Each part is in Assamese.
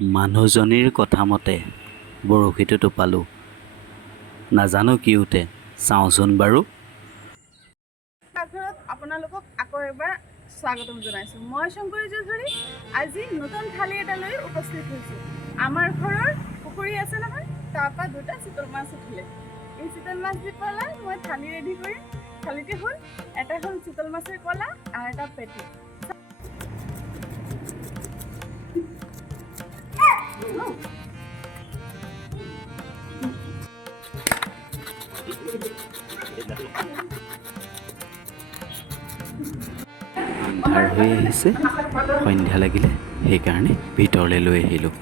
মানুহজনীৰ কথা মতে বৰশীটো টোপালোঁ। নাজানো কি উঠে, চাওঁচোন বাৰু। পাকঘৰত আপোনালোকক আকৌ এবাৰ স্বাগতম জনাইছোঁ। মই শংকৰী চৌধুৰী আজি নতুন থালি এটা লৈ উপস্থিত হৈছোঁ। আমাৰ ঘৰৰ পুখুৰী আছে নহয়, তাৰপৰা দুটা চিতল মাছ উঠিলে। এই চিতল মাছ দি পেলাই মই থালি ৰেডি কৰিম। থালিটো হ'ল এটা হ'ল চিতল মাছৰ কলা আৰু এটা পেটি। আন্ধাৰ হৈ আহিছে, সন্ধ্যা লাগিলে, সেইকাৰণে ভিতৰলৈ লৈ আহিলোঁ।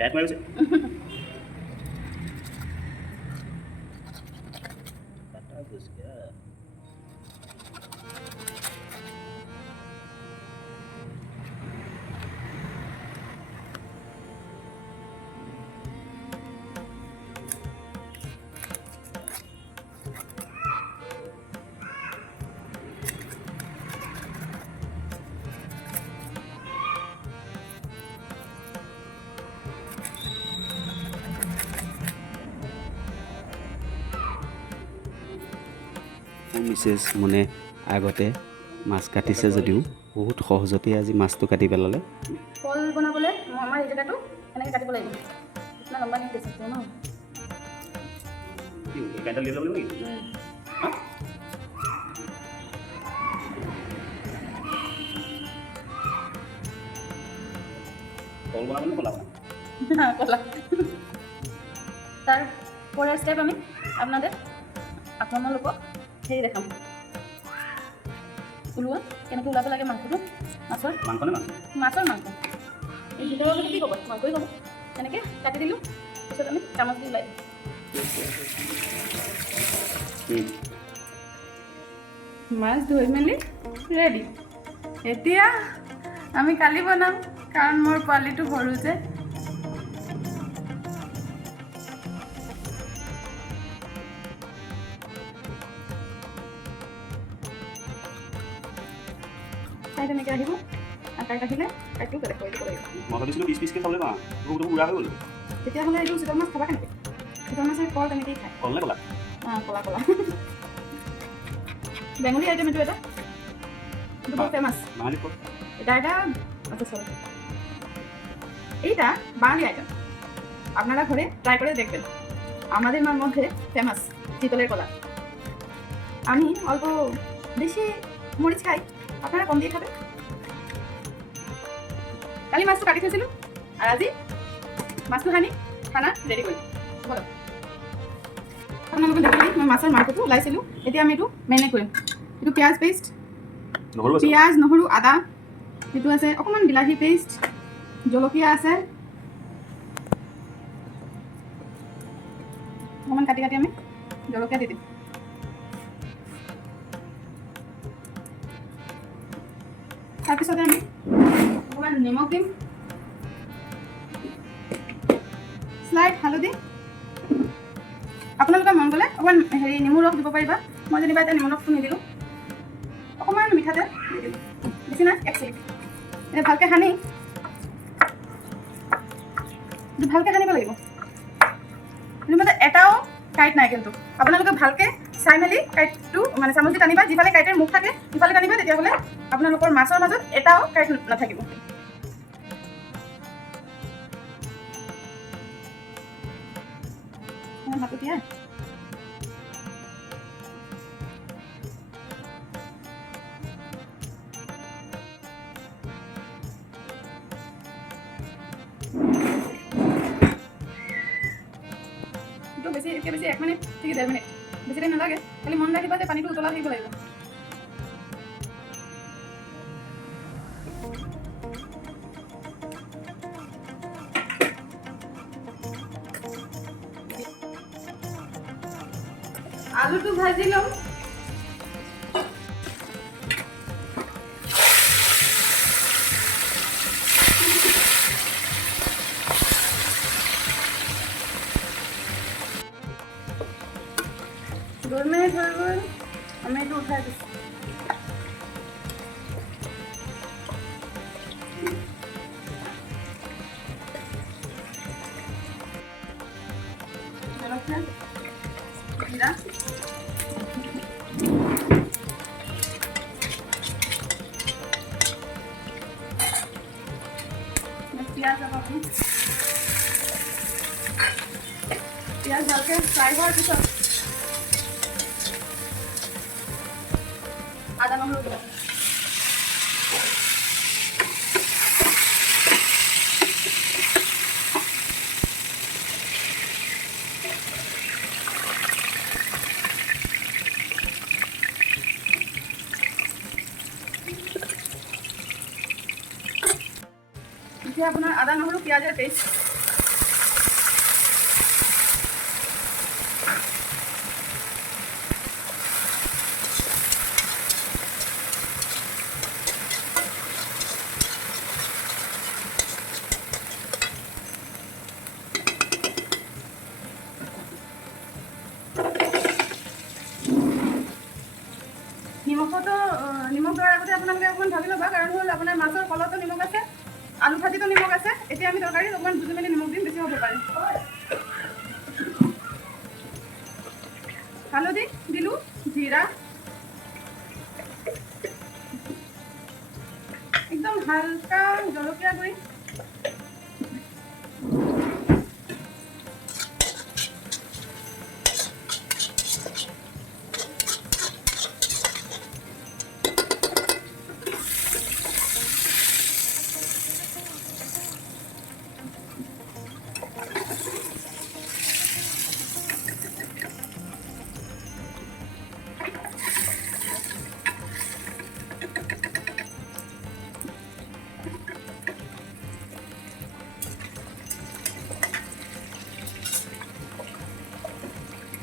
Kayak apa sih? Bagus ya. Mrs মানে আগতে মাছ কাটিছে যদিও বহুত সহজতে আজি মাছটো কাটি পেলালে। কল বনাবলৈ আমাৰ এই জেগাটো এনেকৈ কাটিব লাগিব। ইমান লম্বা নি দিছে ন? Kayak ada lihat lagi. Hah? Kalau mana pun apa? কলা তারপরের স্টেপ আমি আপোনালোকক হেৰি দেখাম। ওলোৱা কেনেকৈ ওলাব লাগে মাংসটো, মাছৰ Mangkok nih mas? মাছৰ মাংস। এই ভিতৰৰ কি ক'ব? মাংসই ক'ব। তেনেকৈ কাটি দিলোঁ, পিছত আমি চামুচ দি ওলাই দিম। মাছ ধুই মেলি ৰেডি। এতিয়া আমি কালি বনাম, কাৰণ মোৰ পোৱালিটো সৰু যে। তাই তেনেকৈ আহিব, আকাৰ কাটিলে কাইটো বেলেগ কৰি দিব লাগিব। Mau habis lu bis-bis ke soalnya mah, gua udah udah dulu. তেতিয়াহ'লে এইটো চিতল মাছ খাবা কেনেকৈ? চিতল মাছৰ কল তেনেকৈয়ে খায়। Kalau lah. কলা কলা বেঙ্গলি আইটেম এইটো এটা, এইটো বহুত ফেমাছ। Mahal kok. এটা আচ্ছা সরি, এইটা বাঙালি আইটেম। আপনারা ঘরে ট্রাই করে দেখবেন। আমাদের মধ্যে ফেমাস চিতলের কলা। আমি অল্প বেশি মরিচ খাই, আপনারা কম দিয়ে খাবেন। কালি মাছটো কাটি থৈছিলোঁ আৰু আজি মাছটো সানি খানা ৰেডি কৰিম। বলক আপোনালোকে দেখিলে মই মাছৰ মাংসটো ওলাইছিলোঁ। এতিয়া আমি এইটো মেৰিনেট কৰিম। এইটো পিঁয়াজ পেষ্ট, পিঁয়াজ নহৰু আদা, এইটো আছে অকণমান বিলাহী পেষ্ট, জলকীয়া আছে অকণমান কাটি কাটি কাটি আমি জলকীয়া দি দিম তাৰপিছতে আমি অকণমান নিমখ দিম স্লাইড হালধি আপোনালোকৰ মন গ'লে অকণমান নেমু ৰস দিব পাৰিবা মই যেনিবা এতিয়া নেমু ৰসটো নিদিলোঁ অকণমান মিঠাতেল দি দিলোঁ বেছি নাই 1 চিলিক এতিয়া ভালকৈ সানি ভালকৈ সানিব লাগিব মানে এটাও কাইট নাই কিন্তু আপোনালোকে ভালকৈ চাই মেলি কাইটটো মানে চামুচ দি টানিবা যিফালে কাইটেৰ মুখ থাকে সিফালে টানিবা তেতিয়াহ'লে আপোনালোকৰ মাছৰ মাজত এটাও কাইট নাথাকিব মাতো দিয়া বেছি 1 মিনিট ঠিক 1.5 মিনিট বেছি টাইম নালাগে খালি মন ৰাখিবা যে পানীটো উতলা থাকিব লাগিব আলুটো ভাজি লম মিনিট হৈ গ'ল আমি এইটো উঠাই দিছোঁ জলকীয়া জিৰা পিঁয়াজ পিঁয়াজ ভালকৈ ফ্ৰাই হোৱাৰ পিছত আদা নহৰু দিম এতিয়া আপোনাৰ আদা নহৰু পিঁয়াজৰ পেষ্ট নিমখ দৰাৰ আগতে আপোনালোকে অকণমান ভাবি ল'বা কাৰণ হ'ল আপোনাৰ মাছৰ কলতো নিমখ আছে আলু ভাজিতো নিমখ আছে এতিয়া আমি তৰকাৰীত অকণমান বুজি মেলি নিমখ দিম বেছি হ'ব পাৰে হালধি দিলোঁ জিৰা একদম হালকা জলকীয়া গুড়ি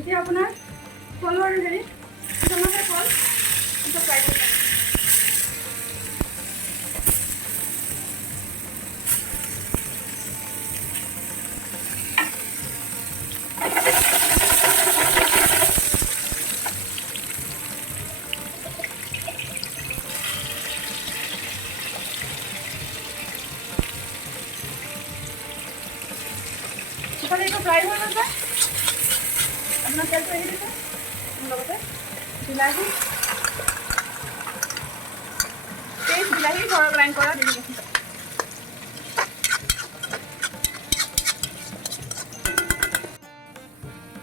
এতিয়া আপোনাৰ কলৰ টমাটাৰ কল এটা ফ্ৰাই কৰি ইফালে এইটো ফ্ৰাই হৈ গৈছে আপোনাৰ তেলটো এৰি দিছে লগতে বিলাহী পেষ্ট বিলাহী ঘৰৰ গ্ৰাইণ্ড কৰা দি দিছে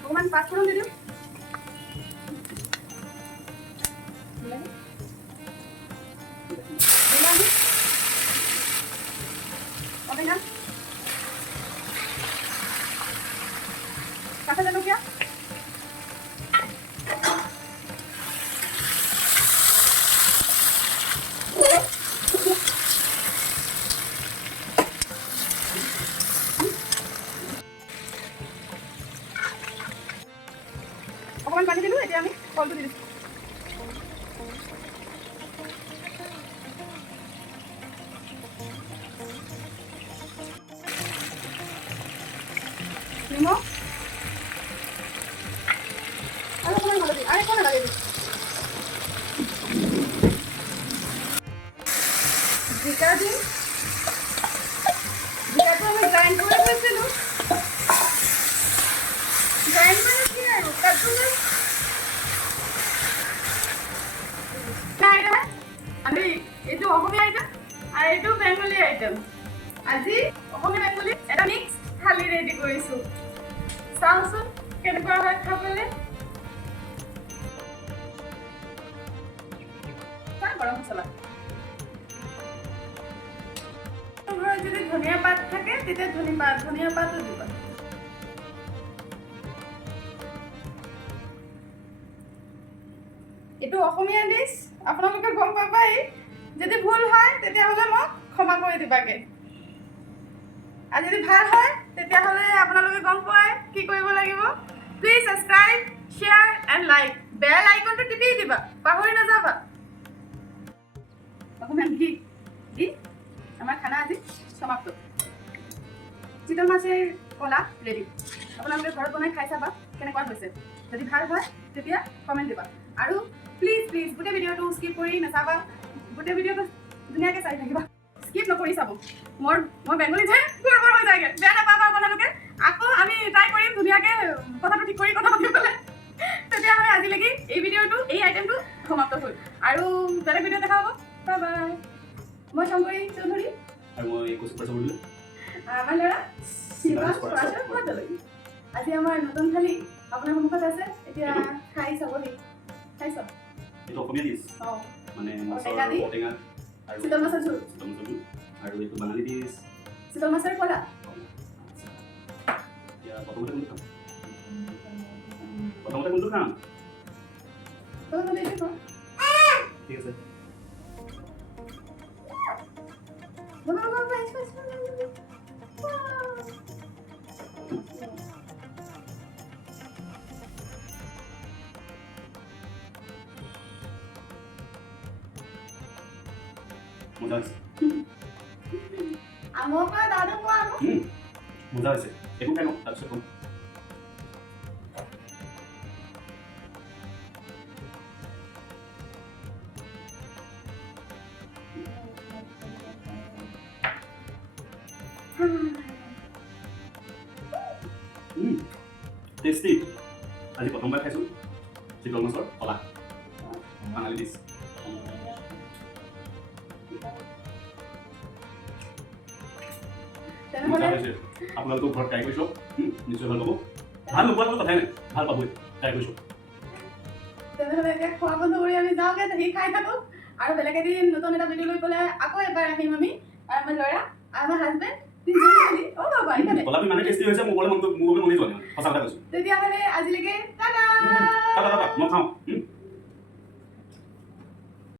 অকণমান পাঁচফোৰণ দি দিম বিলাহী ঔটেঙা কাঁচা জলকীয়া অকণমান পানী দিলোঁ, এতিয়া আমি কলটো দি দিছোঁ। নিমখ আৰু অকণমান হালধি, আৰু একো নালাগে। জিকা দিম, জিকাটো আমি গ্ৰাইণ্ড কৰি থৈছিলোঁ, গ্ৰাইণ্ড মানে কি আৰু কাটোলৈ আমি এইটো অসমীয়া আইটেম আৰু এইটো বেংগলী আইটেম। আজি অসমীয়া বেংগলী এটা মিক্স থালি ৰেডি কৰিছোঁ, চাওঁচোন কেনেকুৱা হয় খাবলৈ। গৰম মছলা, ঘৰত যদি ধনিয়া পাত থাকে তেতিয়া ধনিয়া পাতো দিবা। এইটো অসমীয়া ডিছ, আপোনালোকে গম পাবাই। যদি ভুল হয় তেতিয়াহ'লে মোক ক্ষমা কৰি দিবাগে, আৰু যদি ভাল হয় তেতিয়াহ'লে আপোনালোকে গম পায় কি কৰিব লাগিব। Please subscribe, share and like, bell আইকনটো টিপি দিবা, পাহৰি নাযাবা। অকণমান ঘি দি আমাৰ খানা আজি সমাপ্ত। চিতল মাছেৰ কলা ৰেডি। আপোনালোকে ঘৰত বনাই খাই চাবা কেনেকুৱা হৈছে। যদি ভাল হয় তেতিয়া কমেণ্ট দিবা, আৰু প্লিজ গোটেই ভিডিঅ'টো স্কিপ কৰি নাচাবা, গোটেই ভিডিঅ'টো ধুনীয়াকৈ চাই থাকিবা, স্কিপ নকৰি চাব। মই বেংগলী যে গৰবৰ হৈ যায়গৈ, বেয়া নাপাবা আপোনালোকে। আকৌ আমি ট্ৰাই কৰিম ধুনীয়াকৈ কথাটো ঠিক কৰি কথা পাতিবলৈ। তেতিয়াহ'লে আজিলৈকে এই ভিডিঅ'টো, এই আইটেমটো সমাপ্ত হ'ল, আৰু বেলেগ ভিডিঅ' দেখা হ'ব। Bye bye. মই শংকৰী চৌধুৰী আৰু মই কৌশিক বৰদলৈ। আমাৰ ল'ৰা শিৱাংশ বৰদলৈ। আজি আমাৰ নতুন থালি আপোনাৰ সন্মুখত আছে, এতিয়া খাই চাবহি। খাই চাওক। এইটো অসমীয়া ডিছ, অঁ, মানে মাছৰ ঔটেঙা দি, ঔটেঙা আৰু চিতল মাছৰ জোল, আৰু এইটো বাঙালী ডিছ। চিতল মাছৰ কলা। এতিয়া প্ৰথমতে কোনটো খাম? প্ৰথমতে কোনটো খাম? প্ৰথমতে এইটো খোৱা। ঠিক আছে। মজা হৈছে। আমৰ পৰা দাদা কোৱা আকৌ। মজা হৈছে। একো খাই লওঁ তাৰপিছত ক'ম। টেষ্টি। আজি প্ৰথমবাৰ খাইছোঁ চিতল মাছৰ কলা, বাঙালী ডিছ। মজা হৈছে। আপোনালোকেও ঘৰত ট্ৰাই কৰি চাওক, নিশ্চয় ভাল পাব। ভাল নোপোৱাৰ কোনো কথাই নাই, ভাল পাবই। ট্ৰাই কৰি চাওক। তেনেহ'লে এতিয়া খোৱা বন্ধ কৰি আমি যাওঁগে, সি খাই থাকোঁ, আৰু বেলেগ এদিন নতুন এটা ভিডিঅ' লৈ পেলাই আকৌ এবাৰ আহিম আমি, আৰু আমাৰ ল'ৰা আৰু আমাৰ হাজবেণ্ড তিনিজনী মিলি। অ' বাবা ইফালে কলাটো ইমানেই টেষ্টি হৈছে, মোৰ মনে যোৱা নাই। সঁচা কথা কৈছোঁ। তেতিয়াহ'লে আজিলৈকে টাটা। মই খাওঁ।